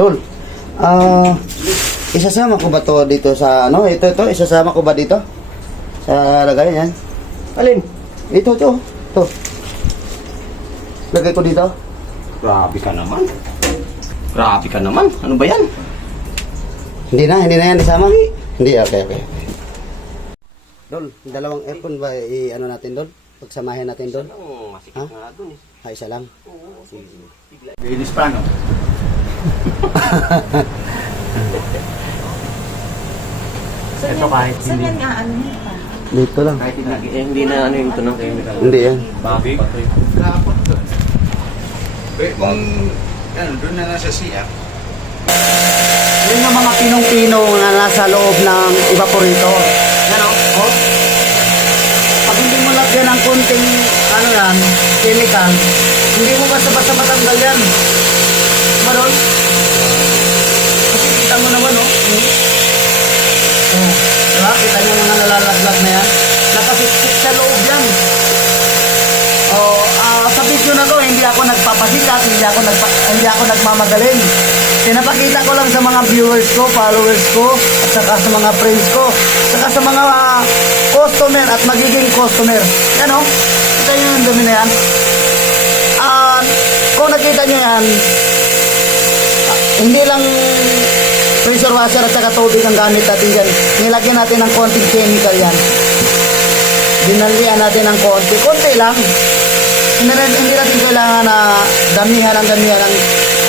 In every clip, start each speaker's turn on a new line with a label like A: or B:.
A: Dol, ah, isasama ko ba to dito sa, ano, ito, ito, isasama ko ba dito? Sa lagay yan?
B: Alin?
A: Ito, ito, ito. Lagay ko dito?
B: Grabe ka naman. Grabe ka naman. Ano ba yan?
A: Hindi na, hindi na yan isama? Hindi, okay, okay. Dol, dalawang aircon ba i-ano natin, Dol? Pagsamahin natin, Dol?
B: Ang masikip
A: Ha?
B: nga dun eh.
A: Ah, isa lang.
C: Linis pa, no? Ito kahit
D: Saan
C: hindi.
D: yan nga ano yun pa?
A: Dito lang.
C: Kahit hindi.
B: Eh, hindi na ano yung ito ng chemical.
A: Hindi yan.
C: Babi. Kapot doon. Eh, kung ano, doon na nasa siya.
A: Yun yung mga pinong-pino na nasa loob ng evaporator. Yan o. Oh. Pag hindi mo lagyan ng konting, ano yan, chemical, hindi mo basta-basta matanggal yan. Dol? Kasi kita mo naman o. Hmm? Oh. Diba? Kita nyo mga nalalaglag na yan. Nakasiksik sa loob yan. Oh, ah, sa video na to, hindi ako nagpapasikat, hindi ako nagpa, hindi ako nagmamagaling. Pinapakita ko lang sa mga viewers ko, followers ko, at saka sa mga friends ko, saka sa mga ah, customer at magiging customer. Yan oh, kita nyo yung dumi na yan. Ah, kung nakita nyo yan, hindi lang pressure washer at saka tubig ang gamit natin dyan. Nilagyan natin ng konting chemical yan. Dinalian natin ng konti. Konti lang. Hindi, natin kailangan na damihan ang damihan. Ang,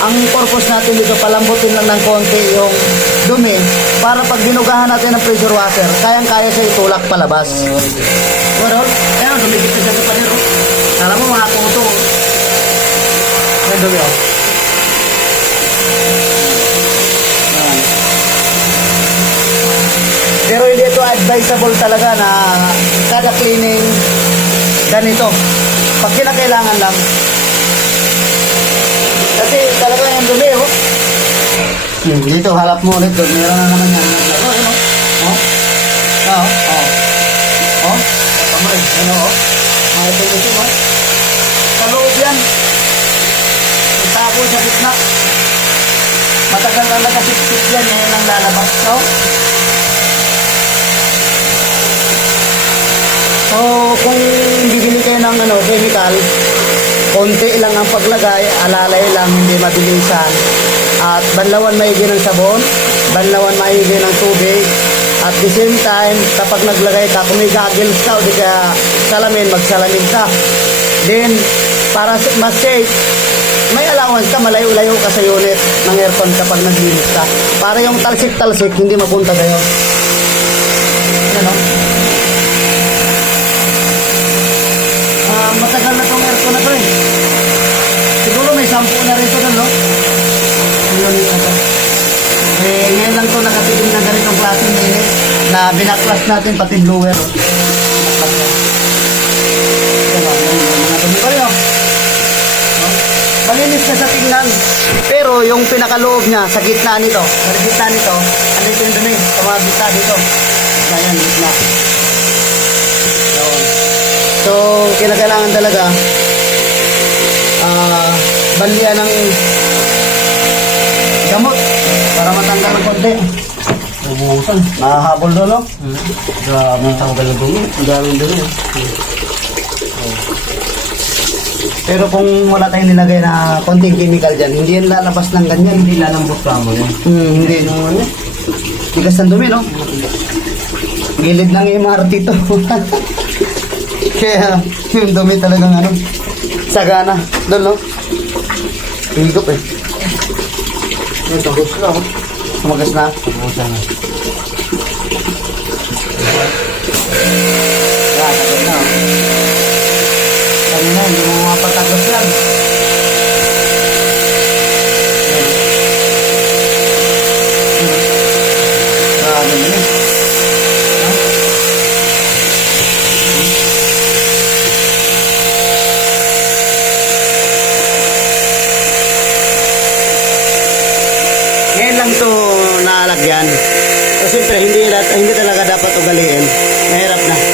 A: ang purpose natin dito, palambutin lang ng konti yung dumi para pag dinugahan natin ng pressure washer, kayang-kaya siya itulak palabas. Well, ayan, dumikit na siya sa panero. Alam mo, mga kuto. Ayan, dumi, oh. Ayan. Pero hindi ito advisable talaga na kada cleaning ganito. Pag kinakailangan lang. Kasi talaga yung dumi, oh. Hmm, dito, halap mo ulit doon. Meron na naman yan. Oh, ano? Oh. Oh, oh. Oh. Kamay. Ano, oh. Ah, ito ito, oh. Sa loob yan. Itapo sa gitna. Matagal na nakasipsip yan. Yan ang lalabas, no? Kung bibili kayo ng ano, chemical, konti lang ang paglagay, alalay lang, hindi mabilisan. At banlawan maigi ng sabon, banlawan maigi ng tubig. At the same time, kapag naglagay ka, kung may goggles ka o di kaya salamin, magsalamin ka. Then, para mas safe, may allowance ka, malayo-layo ka sa unit ng aircon kapag naglinis ka. Para yung talsik-talsik, hindi mapunta kayo. Ano? Ah, matagal na tong aircon na to eh. Sampu na rin ito doon, no? To. Eh, ngayon lang to nakatikim na ganitong klaseng linis na binaklas natin pati blower. Oh. Binaklas na. Malinis na sa tingnan. Pero yung pinakaloob niya, sa gitna nito, sa gitna nito, andito yung dumi, sa mga gitna dito. Yan, gitna. So, kinakailangan talaga banlian ng gamot para matanggal ng konti. Ubusan. Nahahabol doon, no? Grabe ang tanggal ng dumi. Ang daming dumi. Oh. Pero kung wala tayong nilagay na konting chemical dyan, hindi yan lalabas ng ganyan.
B: Hindi lalambot ka mo yan.
A: Hmm, hindi naman eh. Tigas ng dumi, no? Gilid ng MRT to. Kaya, yung dumi talagang ano, sagana. Doon, no? Higop eh. Ito, gusto na. Sumagas na.
B: Pusa na.
A: yan. So, siyempre, hindi, hindi talaga dapat ugaliin. Mahirap na.